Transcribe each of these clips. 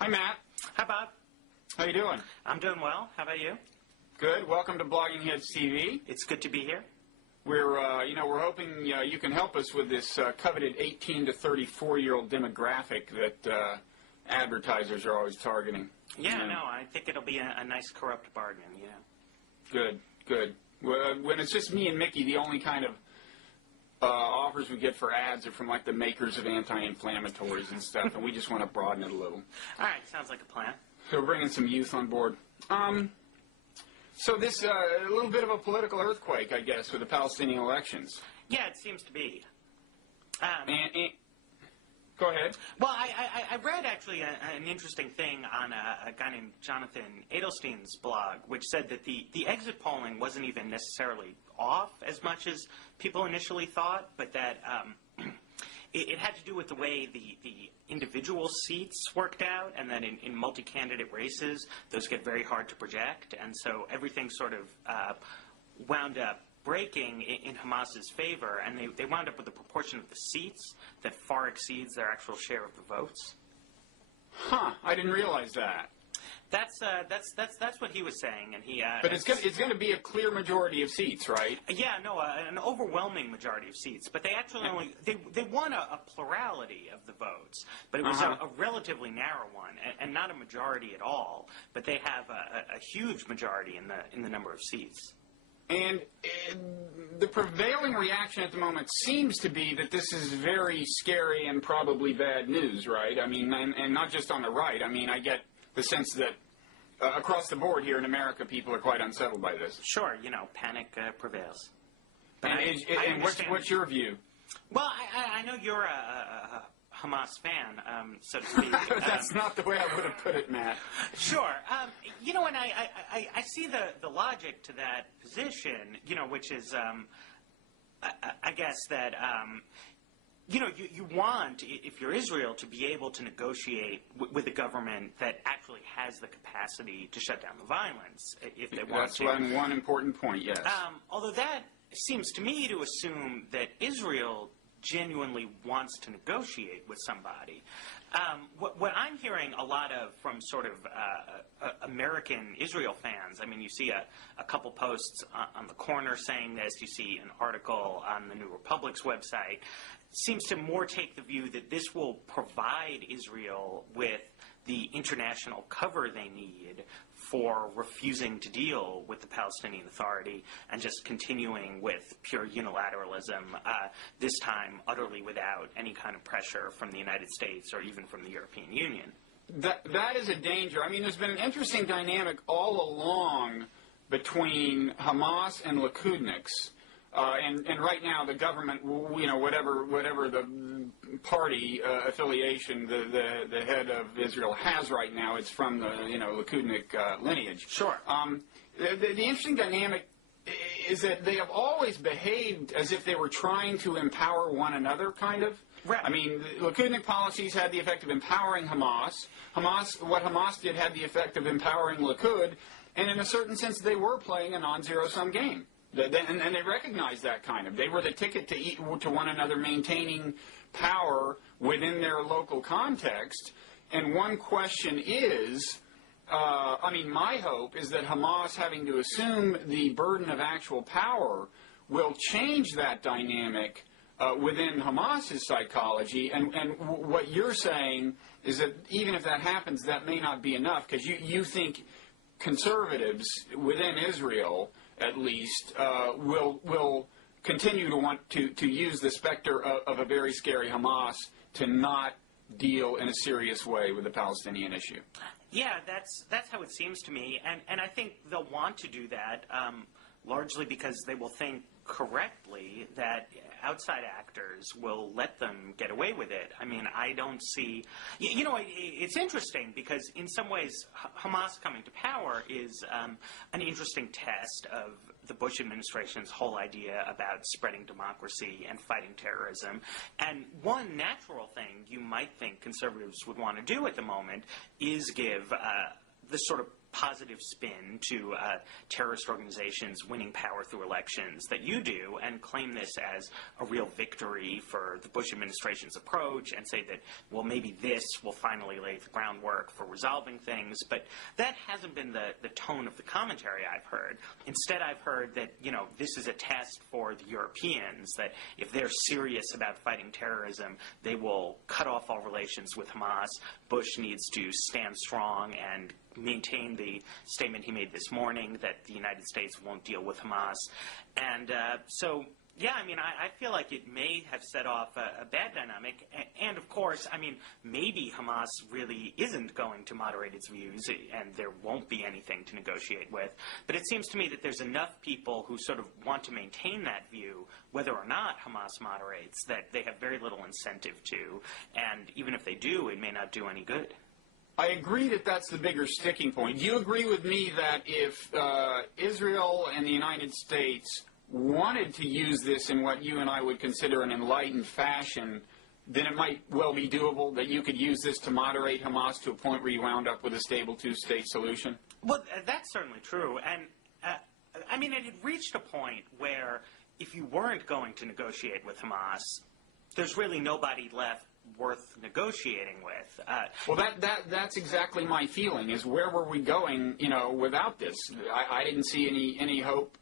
Hi, Matt. Hi, Bob. How you doing? I'm doing well. How about you? Good. Welcome to Blogging Heads TV. It's good to be here. We're hoping you can help us with this coveted 18 to 34-year-old demographic that advertisers are always targeting. Yeah, no, I think it'll be a nice corrupt bargain, Good, good. When it's just me and Mickey, the only kind of offers we get for ads are from, like, the makers of anti-inflammatories and stuff, and we just want to broaden it a little. All right, sounds like a plan. So we're bringing some youth on board. So this, a little bit of a political earthquake, I guess, with the Palestinian elections. Yeah, it seems to be. Go ahead. Well, I read, actually, an interesting thing on a guy named Jonathan Edelstein's blog, which said that the exit polling wasn't even necessarily off as much as people initially thought, but that it had to do with the way the individual seats worked out, and that in multi-candidate races, those get very hard to project, and so everything sort of wound up breaking in Hamas's favor, and they wound up with a proportion of the seats that far exceeds their actual share of the votes. Huh, I didn't realize that. That's what he was saying, and he. But it's going to be a clear majority of seats, right? Yeah, no, an overwhelming majority of seats. But they actually only they won a plurality of the votes, but it was a relatively narrow one, and not a majority at all. But they have a huge majority in the number of seats. And the prevailing reaction at the moment seems to be that this is very scary and probably bad news, right? I mean, and not just on the right. I mean, I get the sense that across the board here in America, people are quite unsettled by this. Sure, panic prevails. But and what's your view? Well, I know you're a Hamas fan, so to speak. That's not the way I would have put it, Matt. Sure. And I see the logic to that position, which is, I guess that, you want, if you're Israel, to be able to negotiate with a government that actually has the capacity to shut down the violence, if they want to. That's one important point, yes. Although that seems to me to assume that Israel genuinely wants to negotiate with somebody. What I'm hearing a lot of from sort of American Israel fans, I mean, you see a couple posts on the corner saying this, you see an article on the New Republic's website, seems to more take the view that this will provide Israel with the international cover they need for refusing to deal with the Palestinian Authority and just continuing with pure unilateralism, this time utterly without any kind of pressure from the United States or even from the European Union. That is a danger. I mean, there's been an interesting dynamic all along between Hamas and Likudniks. And right now, the government, whatever the party affiliation the head of Israel has right now, it's from the Likudnik lineage. Sure. The interesting dynamic is that they have always behaved as if they were trying to empower one another, kind of. Right. I mean, Likudnik policies had the effect of empowering Hamas. What Hamas did had the effect of empowering Likud, and in a certain sense, they were playing a non-zero-sum game. And they recognized that kind of. They were the ticket to one another maintaining power within their local context. And one question is, my hope is that Hamas, having to assume the burden of actual power, will change that dynamic within Hamas's psychology. And what you're saying is that even if that happens, that may not be enough, because you think conservatives within Israel, at least, will continue to want to use the specter of a very scary Hamas to not deal in a serious way with the Palestinian issue. Yeah, that's how it seems to me, and I think they'll want to do that largely because they will think correctly that outside actors will let them get away with it. I mean, I don't see... it's interesting because in some ways Hamas coming to power is an interesting test of the Bush administration's whole idea about spreading democracy and fighting terrorism. And one natural thing you might think conservatives would want to do at the moment is give the sort of positive spin to terrorist organizations winning power through elections that you do, and claim this as a real victory for the Bush administration's approach, and say that, well, maybe this will finally lay the groundwork for resolving things. But that hasn't been the tone of the commentary I've heard. Instead, I've heard that, this is a test for the Europeans, that if they're serious about fighting terrorism, they will cut off all relations with Hamas. Bush needs to stand strong and maintain the statement he made this morning that the United States won't deal with Hamas. And yeah, I feel like it may have set off a bad dynamic. And, of course, maybe Hamas really isn't going to moderate its views, and there won't be anything to negotiate with. But it seems to me that there's enough people who sort of want to maintain that view, whether or not Hamas moderates, that they have very little incentive to. And even if they do, it may not do any good. I agree that that's the bigger sticking point. Do you agree with me that if Israel and the United States wanted to use this in what you and I would consider an enlightened fashion, then it might well be doable that you could use this to moderate Hamas to a point where you wound up with a stable two-state solution? Well, that's certainly true. And, it had reached a point where if you weren't going to negotiate with Hamas, there's really nobody left worth negotiating with. Well, that's exactly my feeling, is where were we going, without this? I didn't see any hope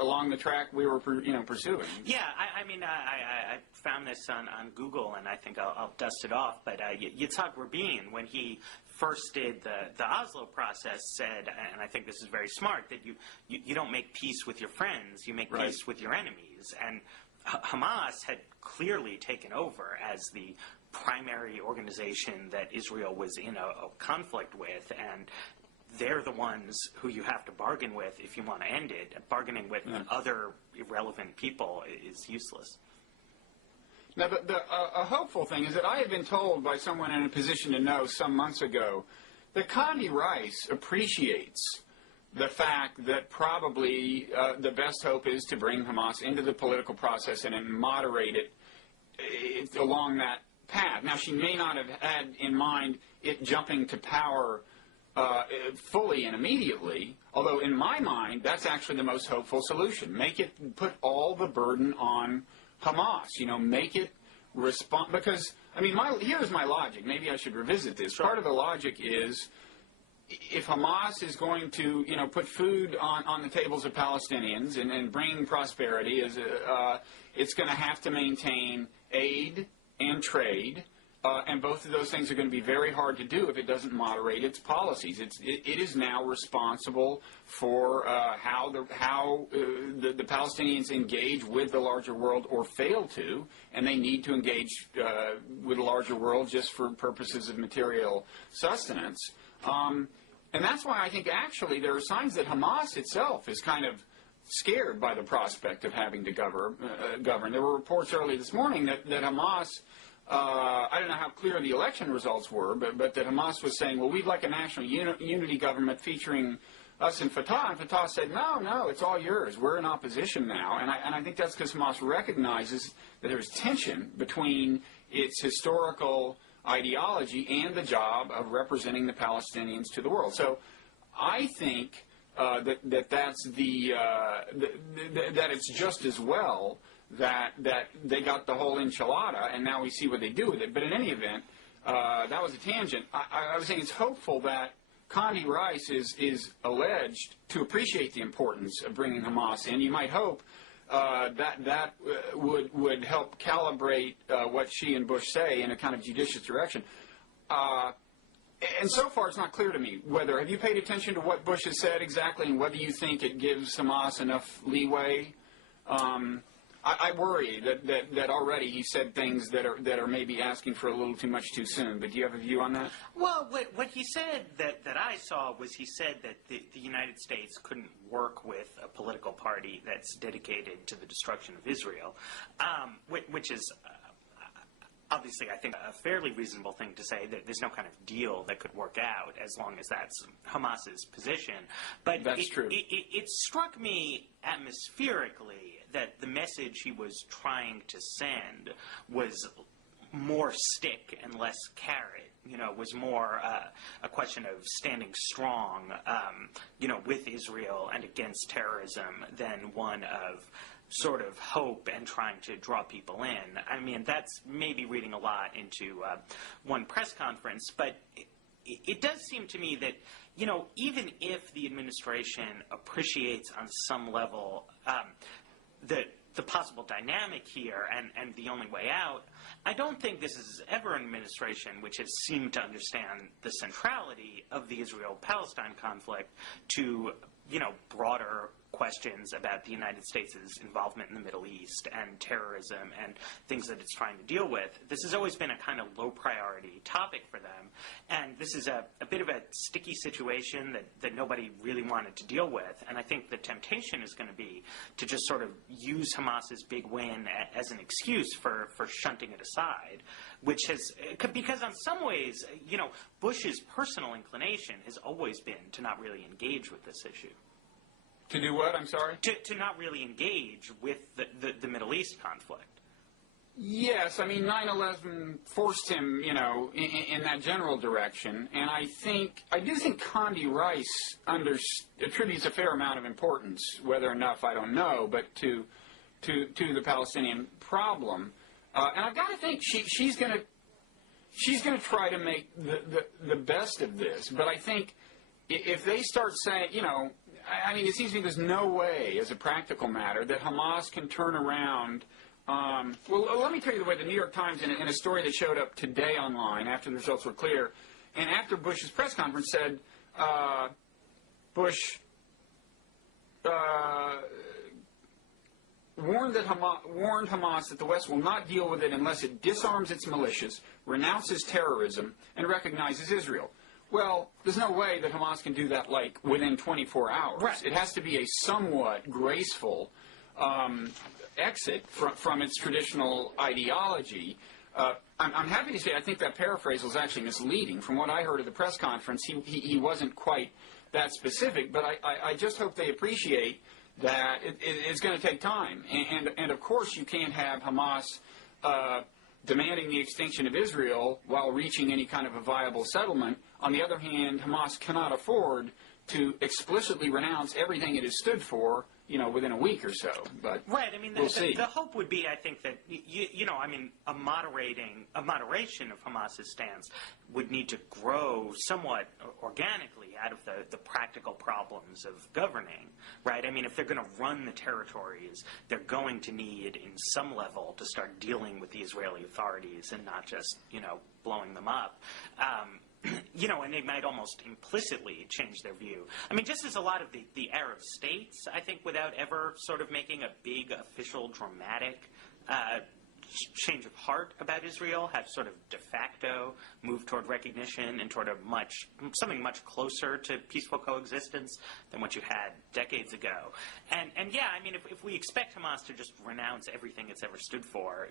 along the track we were, pursuing. Yeah, I found this on Google, and I think I'll dust it off. But Yitzhak Rabin, when he first did the Oslo process, said, and I think this is very smart, that you don't make peace with your friends, you make peace with your enemies. And Hamas had clearly taken over as the primary organization that Israel was in a conflict with, and they're the ones who you have to bargain with if you want to end it. Bargaining with other irrelevant people is useless. Now, a hopeful thing is that I have been told by someone in a position to know some months ago that Condi Rice appreciates the fact that probably the best hope is to bring Hamas into the political process and moderate it along that path. Now, she may not have had in mind it jumping to power fully and immediately, although in my mind, that's actually the most hopeful solution. Put all the burden on Hamas, make it respond, because, here's my logic. Maybe I should revisit this. Sure. Part of the logic is, if Hamas is going to, put food on the tables of Palestinians and bring prosperity, it's going to have to maintain aid and trade, and both of those things are going to be very hard to do if it doesn't moderate its policies. It is now responsible for how the Palestinians engage with the larger world or fail to, and they need to engage with the larger world just for purposes of material sustenance. And that's why I think actually there are signs that Hamas itself is kind of scared by the prospect of having to govern. There were reports early this morning that Hamas, I don't know how clear the election results were, but that Hamas was saying, well, we'd like a national unity government featuring us and Fatah. And Fatah said, no, it's all yours. We're in opposition now. And I think that's because Hamas recognizes that there's tension between its historical ideology and the job of representing the Palestinians to the world. So I think that's that it's just as well that they got the whole enchilada, and now we see what they do with it. But in any event, that was a tangent. I was saying it's hopeful that Condi Rice is alleged to appreciate the importance of bringing Hamas in. You might hope that would help calibrate what she and Bush say in a kind of judicious direction. And so far, it's not clear to me whether, have you paid attention to what Bush has said exactly, and whether you think it gives Hamas enough leeway? I worry that already he said things that are maybe asking for a little too much too soon. But do you have a view on that? Well, what he said that I saw was he said that the United States couldn't work with a political party that's dedicated to the destruction of Israel, which is obviously, I think, a fairly reasonable thing to say, that there's no kind of deal that could work out as long as that's Hamas's position. But that's true. It struck me atmospherically that the message he was trying to send was more stick and less carrot, was more a question of standing strong, with Israel and against terrorism than one of sort of hope and trying to draw people in. I mean, that's maybe reading a lot into one press conference, but it does seem to me that, even if the administration appreciates on some level the possible dynamic here and the only way out, I don't think this is ever an administration which has seemed to understand the centrality of the Israel-Palestine conflict to, broader questions about the United States' involvement in the Middle East and terrorism and things that it's trying to deal with. This has always been a kind of low-priority topic for them, and this is a bit of a sticky situation that nobody really wanted to deal with, and I think the temptation is going to be to just sort of use Hamas's big win as an excuse for shunting it aside, which has, because in some ways, Bush's personal inclination has always been to not really engage with this issue. To do what? I'm sorry? To not really engage with the Middle East conflict. Yes, I mean, 9/11 forced him, in that general direction, and I do think Condi Rice attributes a fair amount of importance, whether enough, I don't know, but to the Palestinian problem. And I've got to think she's going to try to make the best of this, but I think if they start saying, I mean, it seems to me there's no way, as a practical matter, that Hamas can turn around. Well, let me tell you the way the New York Times, in a story that showed up today online after the results were clear, and after Bush's press conference said, Bush warned Hamas that the West will not deal with it unless it disarms its militias, renounces terrorism, and recognizes Israel. Well, there's no way that Hamas can do that, within 24 hours. Right. It has to be a somewhat graceful exit from its traditional ideology. I'm happy to say I think that paraphrase was actually misleading. From what I heard at the press conference, he wasn't quite that specific, but I just hope they appreciate that it's going to take time. And of course, you can't have Hamas demanding the extinction of Israel while reaching any kind of a viable settlement. On the other hand, Hamas cannot afford to explicitly renounce everything it has stood for, within a week or so. But right. I mean, we'll see. The hope would be, I think, that a moderation of Hamas's stance would need to grow somewhat organically out of the practical problems of governing. Right. I mean, if they're going to run the territories, they're going to need, in some level, to start dealing with the Israeli authorities and not just blowing them up. And they might almost implicitly change their view. I mean, just as a lot of the Arab states, I think, without ever sort of making a big, official, dramatic change of heart about Israel, have sort of de facto moved toward recognition and toward something much closer to peaceful coexistence than what you had decades ago. And yeah, I mean, if we expect Hamas to just renounce everything it's ever stood for,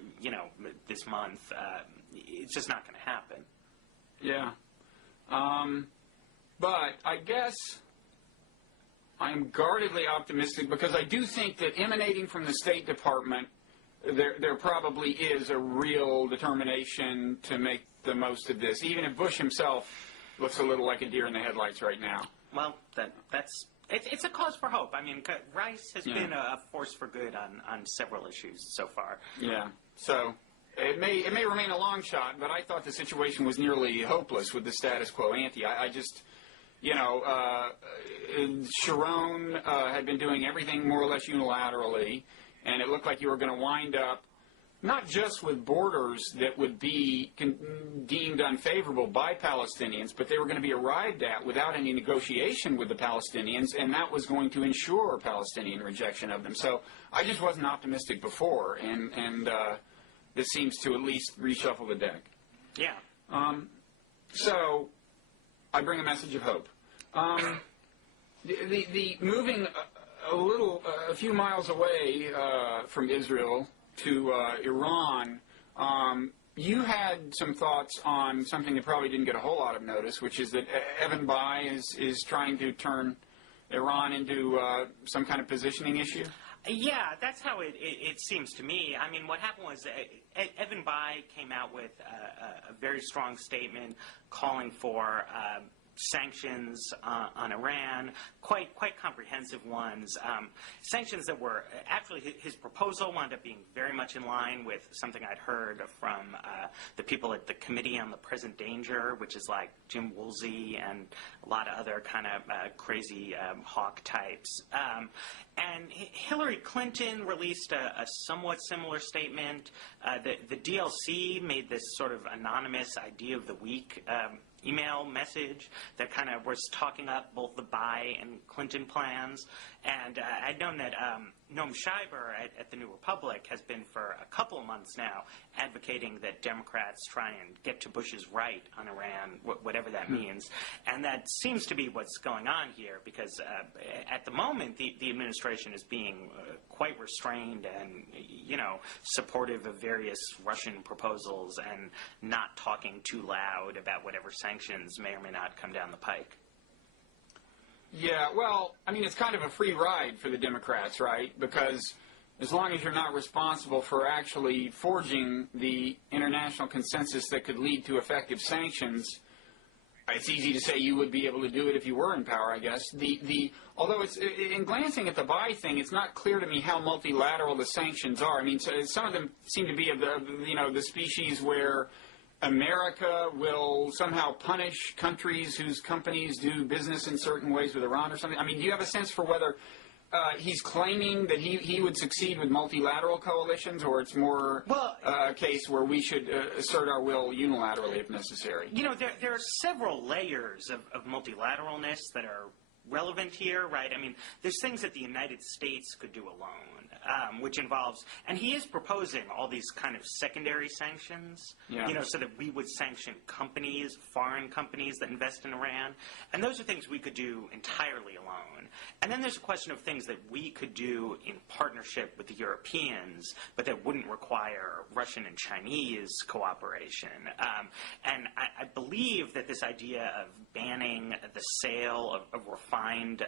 this month, it's just not going to happen. Yeah. But I guess I'm guardedly optimistic because I do think that emanating from the State Department, there probably is a real determination to make the most of this, even if Bush himself looks a little like a deer in the headlights right now. Well, it's a cause for hope. I mean, Rice has been a force for good on several issues so far. Yeah. So it may remain a long shot, but I thought the situation was nearly hopeless with the status quo ante. I just, Sharon had been doing everything more or less unilaterally, and it looked like you were going to wind up not just with borders that would be deemed unfavorable by Palestinians, but they were going to be arrived at without any negotiation with the Palestinians, and that was going to ensure Palestinian rejection of them. So I just wasn't optimistic before, and this seems to at least reshuffle the deck. Yeah. So I bring a message of hope. The moving a few miles away from Israel to Iran, you had some thoughts on something that probably didn't get a whole lot of notice, which is that Evan Bayh is trying to turn Iran into some kind of positioning issue. Yeah, that's how it seems to me. I mean, what happened was Evan Bayh came out with a very strong statement calling for sanctions on Iran, quite comprehensive ones. Sanctions that were actually his proposal wound up being very much in line with something I'd heard from the people at the Committee on the Present Danger, which is like Jim Woolsey and a lot of other kind of crazy hawk types. And Hillary Clinton released a somewhat similar statement. The DLC made this sort of anonymous idea of the week email message that kind of was talking up both the Bayh and Clinton plans. And I'd known that Noam Scheiber at the New Republic has been for a couple of months now advocating that Democrats try and get to Bush's right on Iran, whatever that means. And that seems to be what's going on here because at the moment the administration is being quite restrained and, supportive of various Russian proposals and not talking too loud about whatever sanctions may or may not come down the pike. Yeah, well, I mean, it's kind of a free ride for the Democrats, right? Because as long as you're not responsible for actually forging the international consensus that could lead to effective sanctions, it's easy to say you would be able to do it if you were in power, I guess. Although it's in glancing at the Bayh thing, it's not clear to me how multilateral the sanctions are. I mean, so some of them seem to be of the species where America will somehow punish countries whose companies do business in certain ways with Iran or something. I mean, do you have a sense for whether he's claiming that he would succeed with multilateral coalitions, or it's more a case where we should assert our will unilaterally if necessary? There are several layers of multilateralness that are relevant here, right? I mean, there's things that the United States could do alone, which involves, and he is proposing all these kind of secondary sanctions, so that we would sanction companies, foreign companies that invest in Iran, and those are things we could do entirely alone. And then there's a question of things that we could do in partnership with the Europeans, but that wouldn't require Russian and Chinese cooperation. And I believe that this idea of banning the sale of refined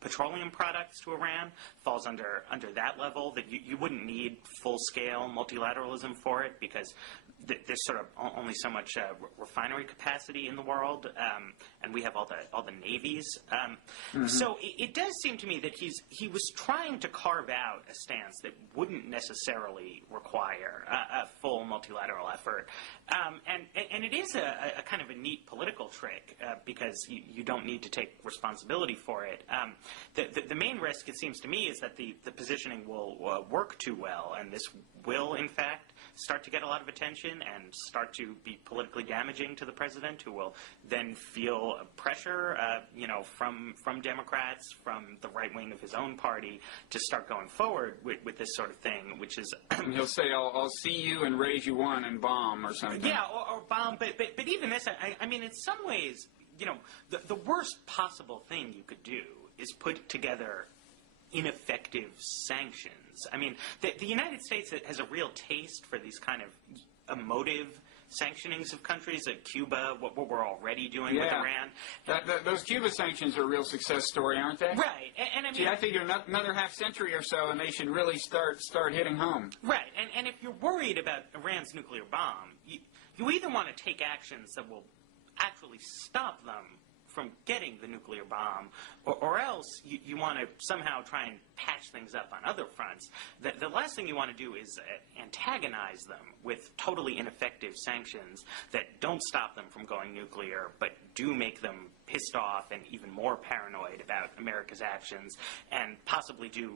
petroleum products to Iran falls under that level, that you wouldn't need full-scale multilateralism for it because there's sort of only so much refinery capacity in the world, and we have all the navies. So it does seem to me that he was trying to carve out a stance that wouldn't necessarily require a full multilateral effort. And it is a kind of a neat political trick because you don't need to take responsibility for it. The main risk, it seems to me, is that the positioning will work too well, and this will, in fact, start to get a lot of attention and start to be politically damaging to the president, who will then feel pressure, from Democrats, from the right wing of his own party, to start going forward with this sort of thing, which is... And he'll say, I'll see you and raise you one and bomb or something. Yeah, or bomb, but even this, I mean, in some ways, the worst possible thing you could do is put together ineffective sanctions. I mean, the United States has a real taste for these kind of emotive sanctionings of countries, like Cuba, what we're already doing with Iran. Those Cuba sanctions are a real success story, aren't they? Right. And I mean, I figure another half century or so, and they should really start hitting home. Right. And if you're worried about Iran's nuclear bomb, you either want to take actions that will actually stop them from getting the nuclear bomb, or else you want to somehow try and patch things up on other fronts. The last thing you want to do is antagonize them with totally ineffective sanctions that don't stop them from going nuclear, but do make them pissed off and even more paranoid about America's actions, and possibly do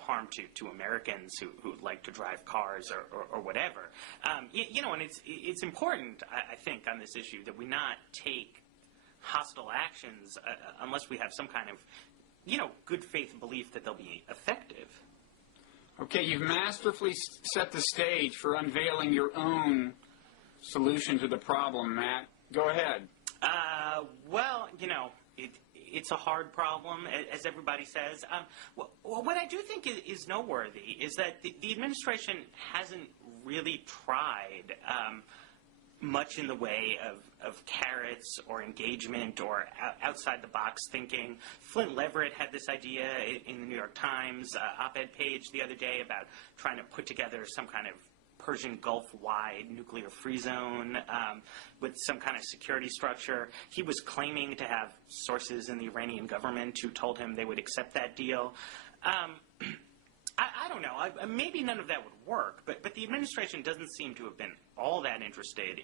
harm to Americans who like to drive cars or whatever. And it's important, I think, on this issue that we not take hostile actions unless we have some kind of, good faith belief that they'll be effective. Okay, you've masterfully set the stage for unveiling your own solution to the problem, Matt. Go ahead. Well, it's a hard problem, as everybody says. What I do think is noteworthy is that the administration hasn't really tried much in the way of carrots or engagement or outside-the-box thinking. Flint Leverett had this idea in the New York Times op-ed page the other day about trying to put together some kind of Persian Gulf-wide nuclear-free zone with some kind of security structure. He was claiming to have sources in the Iranian government who told him they would accept that deal. I don't know. Maybe none of that would work, but the administration doesn't seem to have been all that interested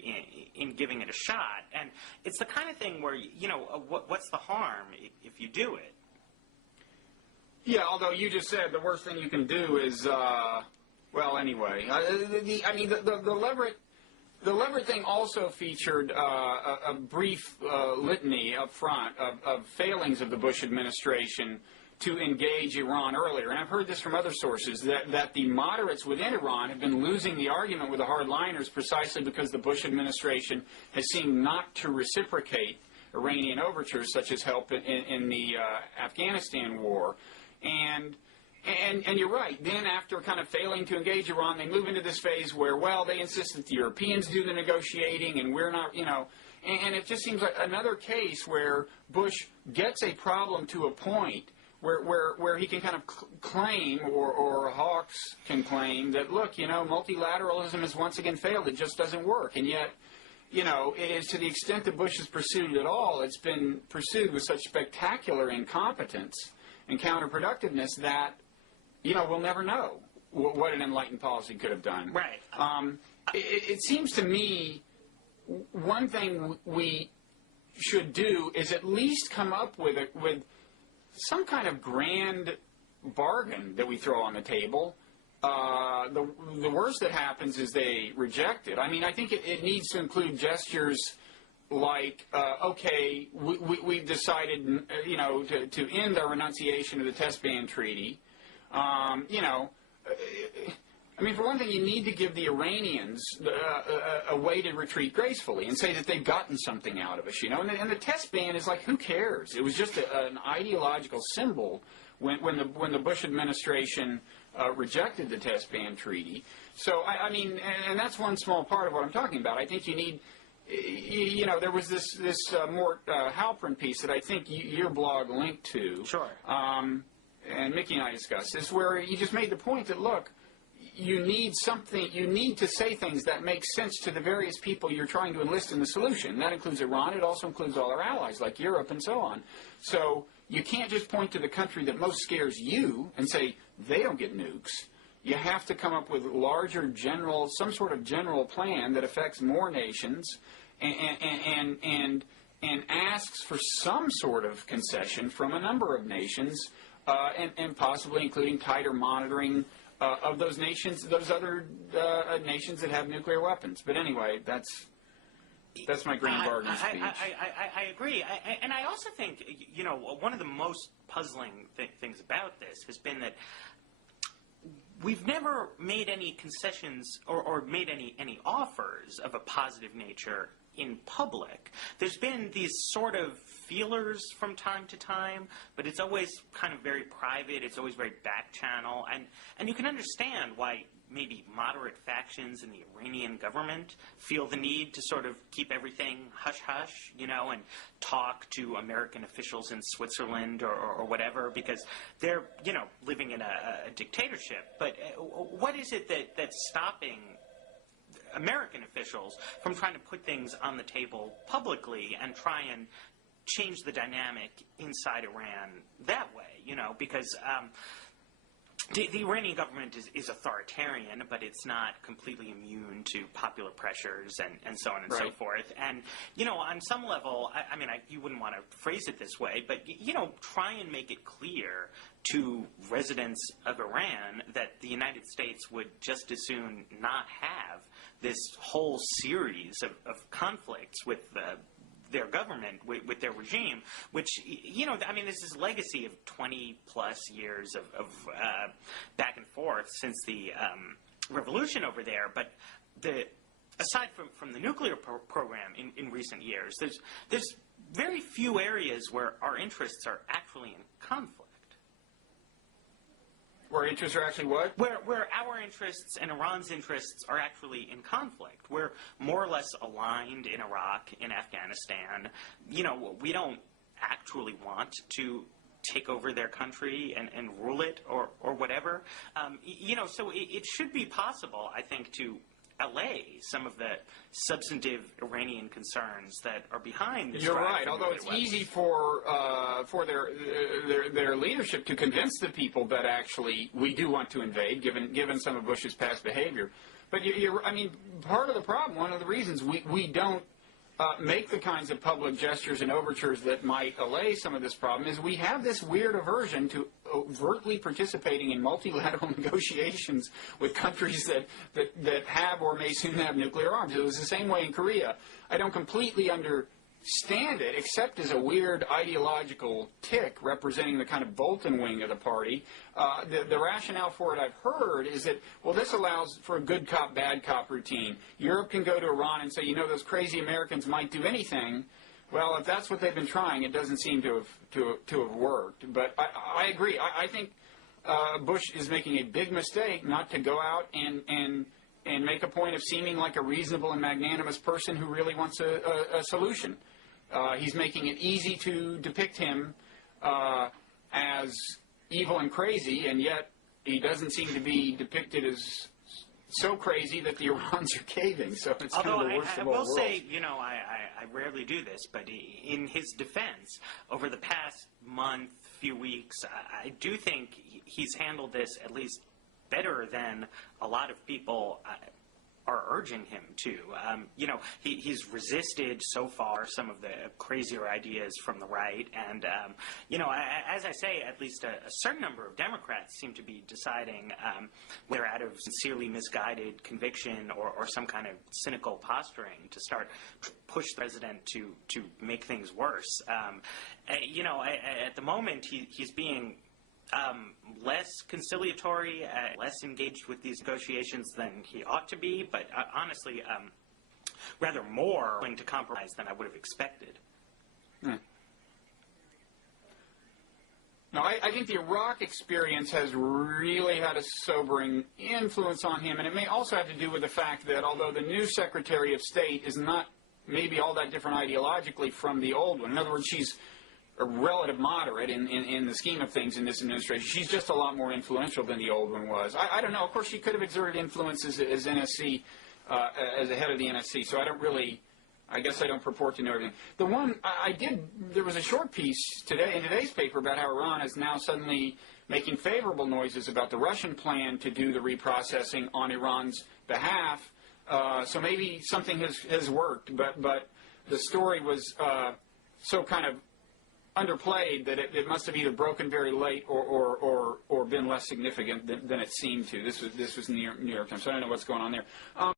in giving it a shot. And it's the kind of thing where, what's the harm if you do it? Yeah, although you just said the worst thing you can do is, well, anyway. The Leverett thing also featured a brief litany up front of failings of the Bush administration to engage Iran earlier. And I've heard this from other sources, that the moderates within Iran have been losing the argument with the hardliners precisely because the Bush administration has seemed not to reciprocate Iranian overtures, such as help in the Afghanistan war. And you're right. Then after kind of failing to engage Iran, they move into this phase where, well, they insist that the Europeans do the negotiating and we're not, And it just seems like another case where Bush gets a problem to a point where he can kind of claim, or Hawks can claim, that, look, multilateralism has once again failed. It just doesn't work. And yet, it is, to the extent that Bush has pursued it at all, it's been pursued with such spectacular incompetence and counterproductiveness that, we'll never know what an enlightened policy could have done. Right. It seems to me one thing we should do is at least come up with some kind of grand bargain that we throw on the table. The worst that happens is they reject it. I mean, I think it needs to include gestures like, okay, we've decided, to end our renunciation of the test ban treaty. I mean, for one thing, you need to give the Iranians a way to retreat gracefully and say that they've gotten something out of us, And the test ban is like, who cares? It was just an ideological symbol when the Bush administration rejected the test ban treaty. So, I mean, and that's one small part of what I'm talking about. I think you need, there was this Mort Halpern piece that I think your blog linked to. Sure. And Mickey and I discussed this, where you just made the point that, look, you need to say things that make sense to the various people you're trying to enlist in the solution. That includes Iran. It also includes all our allies, like Europe and so on. So you can't just point to the country that most scares you and say, they don't get nukes. You have to come up with some sort of general plan that affects more nations and asks for some sort of concession from a number of nations, and possibly including tighter monitoring of those nations, those other nations that have nuclear weapons. But anyway, that's my grand bargain speech. I agree. And I also think, one of the most puzzling things about this has been that we've never made any concessions or made any offers of a positive nature in public. There's been these sort of feelers from time to time, but it's always kind of very private. It's always very back channel. And you can understand why maybe moderate factions in the Iranian government feel the need to sort of keep everything hush-hush, and talk to American officials in Switzerland or whatever, because they're, living in a dictatorship. But what is it that's stopping American officials from trying to put things on the table publicly and try and change the dynamic inside Iran that way, because the Iranian government is authoritarian, but it's not completely immune to popular pressures and so on and so forth. And, on some level, you wouldn't want to phrase it this way, but, try and make it clear to residents of Iran that the United States would just as soon not have this whole series of conflicts with their government, with their regime, which, this is a legacy of 20-plus years of back and forth since the revolution over there. But aside from the nuclear program in recent years, there's very few areas where our interests are actually in conflict. Where interests are actually what? Where our interests and Iran's interests are actually in conflict. We're more or less aligned in Iraq, in Afghanistan. You know, we don't actually want to take over their country and rule it or whatever. You know, so it should be possible, I think, to allay some of the substantive Iranian concerns that are behind this. You're right. Although it's easy for their leadership to convince the people that actually we do want to invade, given some of Bush's past behavior. But I mean, part of the problem, one of the reasons we don't make the kinds of public gestures and overtures that might allay some of this problem is we have this weird aversion to overtly participating in multilateral negotiations with countries that have or may soon have nuclear arms. It was the same way in Korea. I don't completely understand it, except as a weird ideological tick representing the kind of Bolton wing of the party. The rationale for it I've heard is that, well, this allows for a good cop, bad cop routine. Europe can go to Iran and say, you know, those crazy Americans might do anything. Well, if that's what they've been trying, it doesn't seem to have worked. But I agree. I think Bush is making a big mistake not to go out and make a point of seeming like a reasonable and magnanimous person who really wants a solution. He's making it easy to depict him as evil and crazy, and yet he doesn't seem to be depicted as so crazy that the Irans are caving. So it's kind of the worst of all worlds. I will say, you know, I rarely do this, but in his defense, over the past month, few weeks, I do think he's handled this at least better than a lot of people are urging him to. You know, he's resisted so far some of the crazier ideas from the right, and you know, as I say, at least a certain number of Democrats seem to be deciding whether out of sincerely misguided conviction or some kind of cynical posturing to start push the president to make things worse. You know, at the moment he's being less conciliatory, less engaged with these negotiations than he ought to be, but honestly, rather more willing to compromise than I would have expected. No, I think the Iraq experience has really had a sobering influence on him, and it may also have to do with the fact that although the new Secretary of State is not maybe all that different ideologically from the old one, in other words, she's a relative moderate in the scheme of things in this administration. She's just a lot more influential than the old one was. I don't know. Of course, she could have exerted influence as NSC, as the head of the NSC, so I guess I don't purport to know everything. The one there was a short piece today in today's paper about how Iran is now suddenly making favorable noises about the Russian plan to do the reprocessing on Iran's behalf. So maybe something has worked, but the story was so kind of underplayed that it must have either broken very late or been less significant than it seemed to. This was New York Times, so I don't know what's going on there.